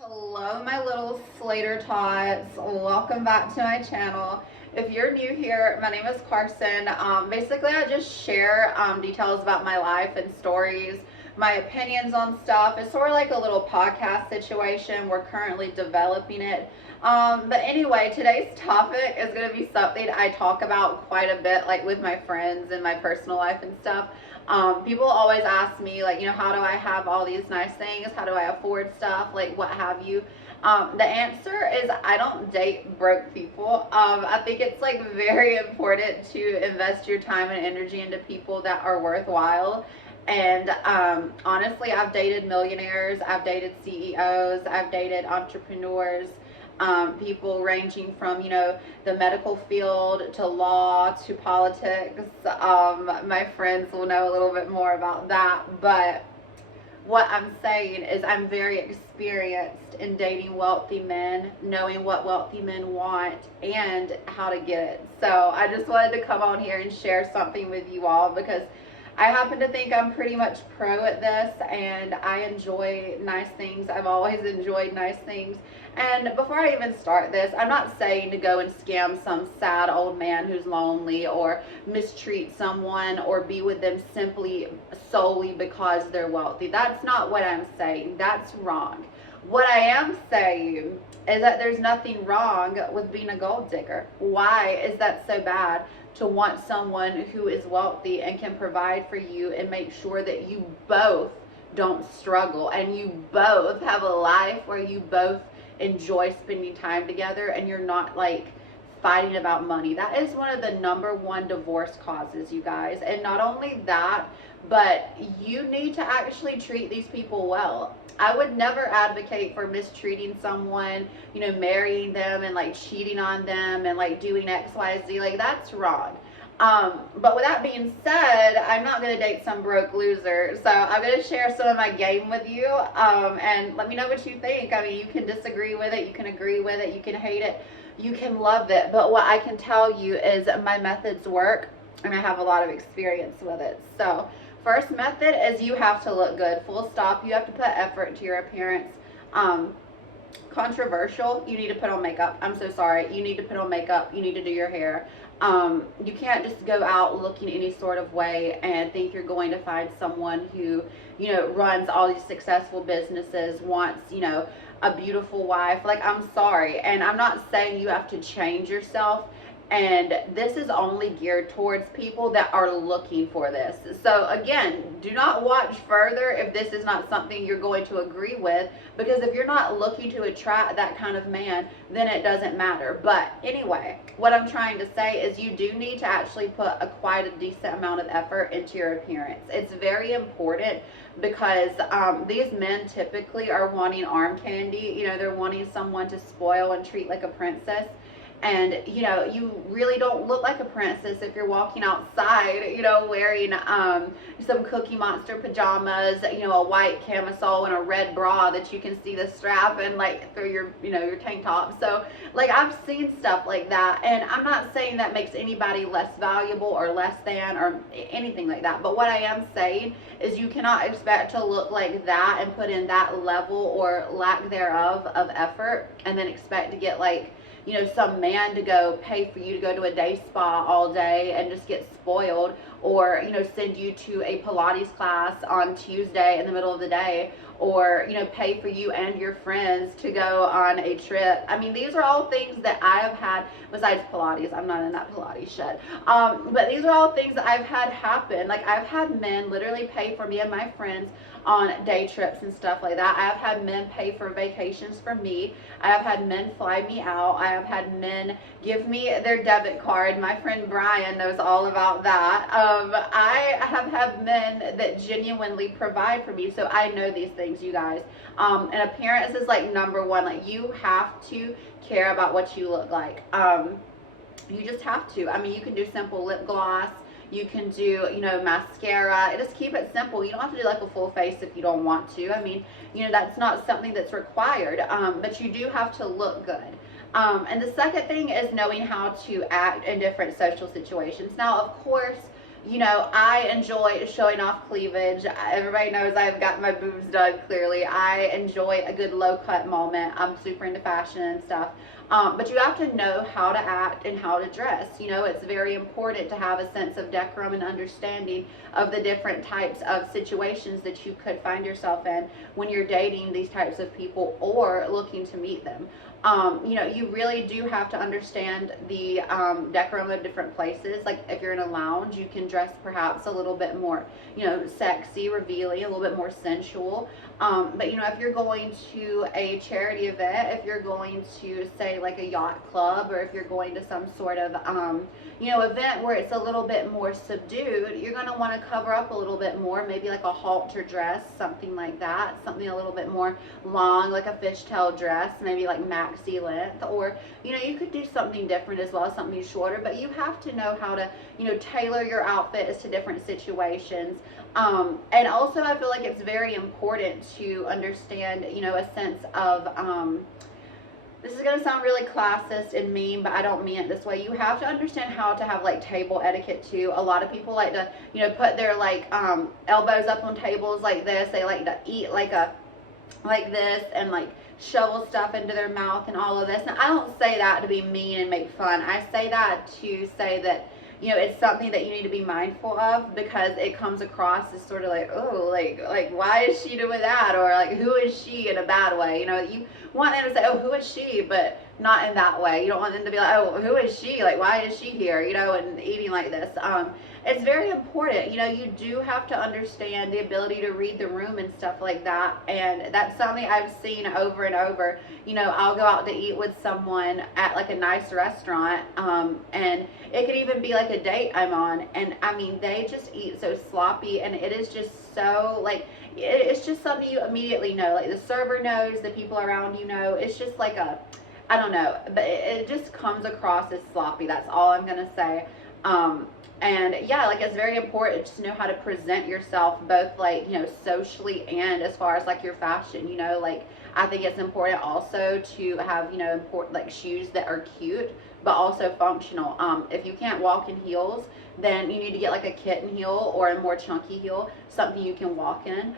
Hello, my little Slater tots. Welcome back to my channel. If you're new here, my name is Carson. Basically, I just share details about my life and stories, my opinions on stuff. It's sort of like a little podcast situation. We're currently developing it. But anyway, today's topic is going to be something I talk about quite a bit, like with my friends and my personal life and stuff. People always ask me, like, how do I have all these nice things? How do I afford stuff? Like, what have you? The answer is I don't date broke people. I think it's like very important to invest your time and energy into people that are worthwhile. And honestly, I've dated millionaires, I've dated CEOs, I've dated entrepreneurs, people ranging from, the medical field to law to politics. My friends will know a little bit more about that. But what I'm saying is I'm very experienced in dating wealthy men, knowing what wealthy men want and how to get it. So I just wanted to come on here and share something with you all because I happen to think I'm pretty much pro at this and I enjoy nice things. I've always enjoyed nice things. And before I even start this, I'm not saying to go and scam some sad old man who's lonely or mistreat someone or be with them simply solely because they're wealthy. That's not what I'm saying. That's wrong. What I am saying is that there's nothing wrong with being a gold digger. Why is that so bad? To want someone who is wealthy and can provide for you and make sure that you both don't struggle and you both have a life where you both enjoy spending time together and you're not like fighting about money. That is one of the number one divorce causes, you guys. And not only that, but you need to actually treat these people well. I would never advocate for mistreating someone, marrying them and like cheating on them and like doing XYZ. Like, that's wrong. But with that being said, I'm not going to date some broke loser. So I'm going to share some of my game with you. And let me know what you think. I mean, you can disagree with it. You can agree with it. You can hate it. You can love it. But what I can tell you is my methods work and I have a lot of experience with it. So first method is you have to look good. Full stop. You have to put effort into your appearance. Controversial, you need to put on makeup. I'm so sorry. You need to put on makeup. You need to do your hair. You can't just go out looking any sort of way and think you're going to find someone who, runs all these successful businesses, wants, a beautiful wife. Like, I'm sorry. And I'm not saying you have to change yourself. And this is only geared towards people that are looking for this. So again, do not watch further if this is not something you're going to agree with, because if you're not looking to attract that kind of man, then it doesn't matter. But anyway, what I'm trying to say is you do need to actually put quite a decent amount of effort into your appearance. It's very important because these men typically are wanting arm candy. They're wanting someone to spoil and treat like a princess. And, you really don't look like a princess if you're walking outside, wearing some Cookie Monster pajamas, a white camisole and a red bra that you can see the strap and like through your, your tank top. So like I've seen stuff like that. And I'm not saying that makes anybody less valuable or less than or anything like that. But what I am saying is you cannot expect to look like that and put in that level or lack thereof of effort and then expect to get like, some man to go pay for you to go to a day spa all day and just get spoiled, or, send you to a Pilates class on Tuesday in the middle of the day, or, pay for you and your friends to go on a trip. I mean, these are all things that I have had, besides Pilates. I'm not in that Pilates shit. But these are all things that I've had happen. Like, I've had men literally pay for me and my friends on day trips and stuff like that. I have had men pay for vacations for me. I have had men fly me out. I have had men give me their debit card. My friend Brian knows all about that. I have had men that genuinely provide for me, so I know these things, you guys. And appearance is like number one. Like, you have to care about what you look like. You just have to. I mean, you can do simple lip gloss. You can do, mascara. Just keep it simple. You don't have to do like a full face if you don't want to. I mean, that's not something that's required. But you do have to look good. And the second thing is knowing how to act in different social situations. Now, of course, you know, I enjoy showing off cleavage. Everybody knows I've got my boobs done clearly. I enjoy a good low cut moment. I'm super into fashion and stuff. But you have to know how to act and how to dress. You know, it's very important to have a sense of decorum and understanding of the different types of situations that you could find yourself in when you're dating these types of people or looking to meet them. You know, you really do have to understand the decorum of different places. Like if you're in a lounge, you can dress perhaps a little bit more, you know, sexy, revealing, a little bit more sensual. But you know, if you're going to a charity event, if you're going to say like a yacht club, or if you're going to some sort of you know, event where it's a little bit more subdued, you're going to want to cover up a little bit more, maybe like a halter dress, something like that, something a little bit more long, like a fishtail dress, maybe like maxi length, or you know, you could do something different as well, something shorter. But you have to know how to, you know, tailor your outfits to different situations. And also I feel like it's very important to understand, you know, a sense of this is going to sound really classist and mean, but I don't mean it this way. You have to understand how to have like table etiquette too. A lot of people like to, you know, put their like elbows up on tables like this. They like to eat like this and like shovel stuff into their mouth and all of this. And I don't say that to be mean and make fun. I say that to say that, you know, it's something that you need to be mindful of, because it comes across as sort of like, oh, like why is she doing that? Or like, who is she, in a bad way. You know, you want them to say, oh, who is she, but not in that way. You don't want them to be like, oh, who is she? Like, why is she here? You know, and eating like this. It's very important. You know, you do have to understand the ability to read the room and stuff like that. And that's something I've seen over and over. You know, I'll go out to eat with someone at like a nice restaurant, and it could even be like a date I'm on. And I mean, they just eat so sloppy, and it is just so like, it's just something you immediately know. Like the server knows, the people around you know. It's just like a, I don't know, but it just comes across as sloppy. That's all I'm gonna say. And yeah, like it's very important just to know how to present yourself, both like, you know, socially and as far as like your fashion. You know, like I think it's important also to have, you know, important like shoes that are cute but also functional. If you can't walk in heels, then you need to get like a kitten heel or a more chunky heel, something you can walk in.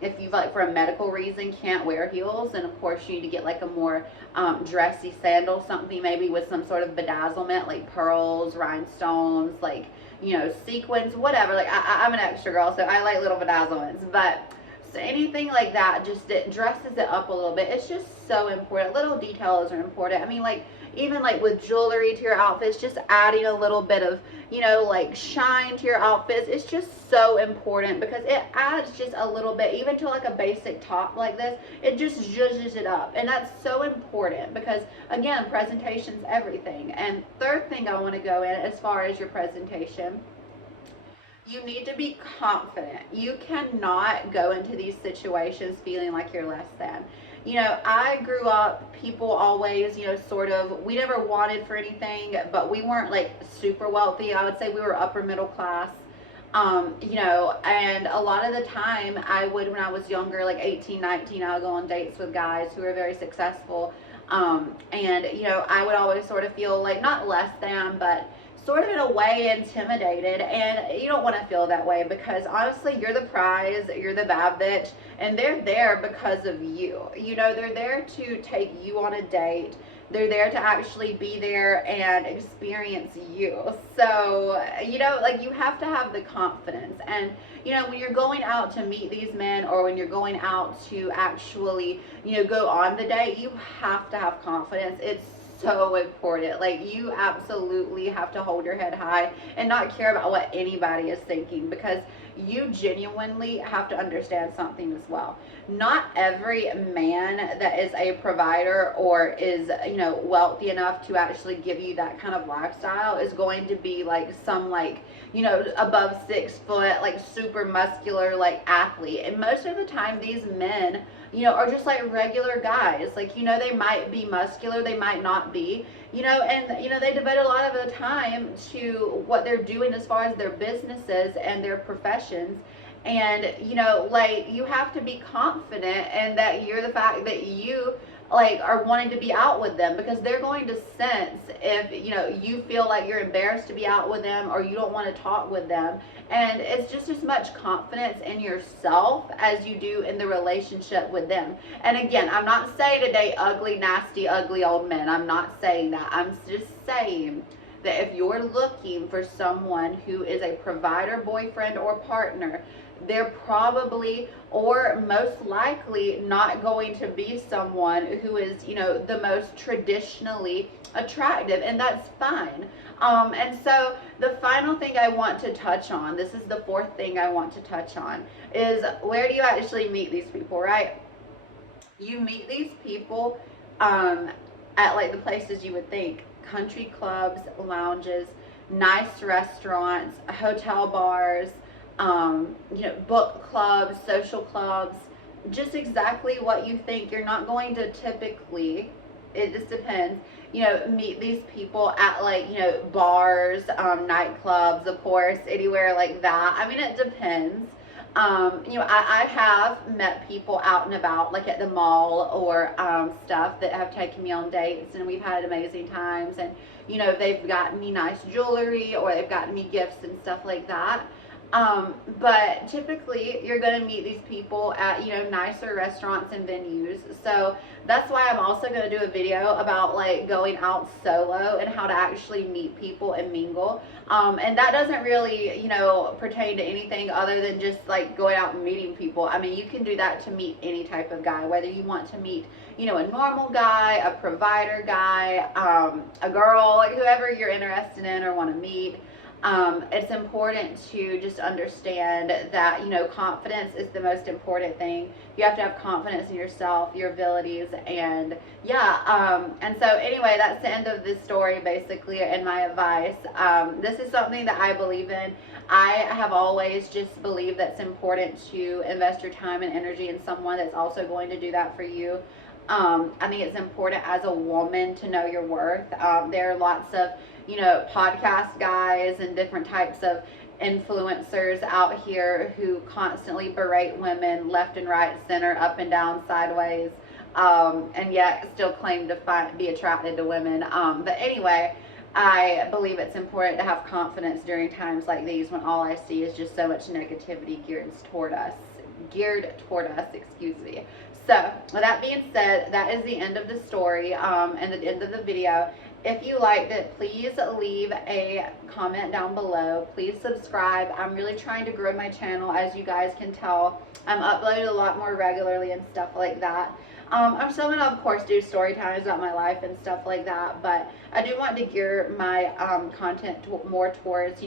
If you like for a medical reason can't wear heels, then of course you need to get like a more dressy sandal, something maybe with some sort of bedazzlement, like pearls, rhinestones, like, you know, sequins, whatever. Like I'm an extra girl, so I like little bedazzlements, but so anything like that, just it dresses it up a little bit. It's just so important. Little details are important. I mean, like even like with jewelry to your outfits, just adding a little bit of, you know, like shine to your outfits. It's just so important, because it adds just a little bit, even to like a basic top like this, it just zhuzhes it up. And that's so important, because again, presentation's everything. And third thing I want to go in as far as your presentation, you need to be confident. You cannot go into these situations feeling like you're less than. You know, I grew up, people always, you know, sort of, we never wanted for anything, but we weren't like super wealthy. I would say we were upper middle class. You know, and a lot of the time I would, when I was younger, like 18, 19, I would go on dates with guys who were very successful. And, you know, I would always sort of feel like not less than, but sort of in a way intimidated. And you don't want to feel that way, because honestly, you're the prize, you're the bad bitch, and they're there because of you. You know, they're there to take you on a date. They're there to actually be there and experience you. So, you know, like you have to have the confidence. And, you know, when you're going out to meet these men, or when you're going out to actually, you know, go on the date, you have to have confidence. It's so important. Like you absolutely have to hold your head high and not care about what anybody is thinking, because you genuinely have to understand something as well. Not every man that is a provider or is, you know, wealthy enough to actually give you that kind of lifestyle is going to be like some, like, you know, above 6 foot, like super muscular, like athlete. And most of the time these men, you know, are just like regular guys. Like, you know, they might be muscular, they might not be, you know, and, you know, they devote a lot of the time to what they're doing as far as their businesses and their professions. And, you know, like you have to be confident in that you're the fact that you like are wanting to be out with them, because they're going to sense if you feel like you're embarrassed to be out with them or you don't want to talk with them. And it's just as much confidence in yourself as you do in the relationship with them. And again, I'm not saying to date ugly, nasty, ugly old men. I'm not saying that. I'm just saying that if you're looking for someone who is a provider, boyfriend, or partner, they're probably or most likely not going to be someone who is, the most traditionally attractive, and that's fine. And so the final thing I want to touch on, this is the fourth thing I want to touch on, is where do you actually meet these people, right? You meet these people at like the places you would think: country clubs, lounges, nice restaurants, hotel bars, book clubs, social clubs, just exactly what you think. You're not going to typically, it just depends, meet these people at like, bars, nightclubs, of course, anywhere like that. I mean, it depends. I have met people out and about, like at the mall or stuff, that have taken me on dates, and we've had amazing times. And, they've gotten me nice jewelry or they've gotten me gifts and stuff like that. But typically you're going to meet these people at, nicer restaurants and venues. So that's why I'm also going to do a video about like going out solo and how to actually meet people and mingle. And that doesn't really, pertain to anything other than just like going out and meeting people. I mean, you can do that to meet any type of guy, whether you want to meet, a normal guy, a provider guy, a girl, like whoever you're interested in or want to meet. It's important to just understand that, confidence is the most important thing. You have to have confidence in yourself, your abilities, and and so anyway, that's the end of this story basically, and my advice. This is something that I believe in. I have always just believed that it's important to invest your time and energy in someone that's also going to do that for you. I think it's important as a woman to know your worth. There are lots of, podcast guys and different types of influencers out here who constantly berate women left and right, center, up and down, sideways, and yet still claim to be attracted to women. But anyway, I believe it's important to have confidence during times like these when all I see is just so much negativity geared toward us, excuse me. So with that being said, that is the end of the story and the end of the video. If you liked it, please leave a comment down below. Please subscribe. I'm really trying to grow my channel, as you guys can tell. I'm uploading a lot more regularly and stuff like that. I'm still going to, of course, do story times about my life and stuff like that, but I do want to gear my content more towards,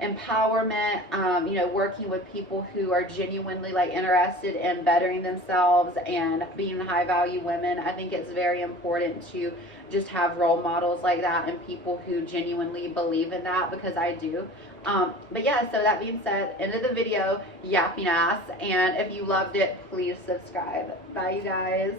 empowerment, working with people who are genuinely like interested in bettering themselves and being high value women. I think it's very important to just have role models like that and people who genuinely believe in that, because I do. But yeah, so that being said, end of the video, yapping ass, and if you loved it, please subscribe. Bye, you guys.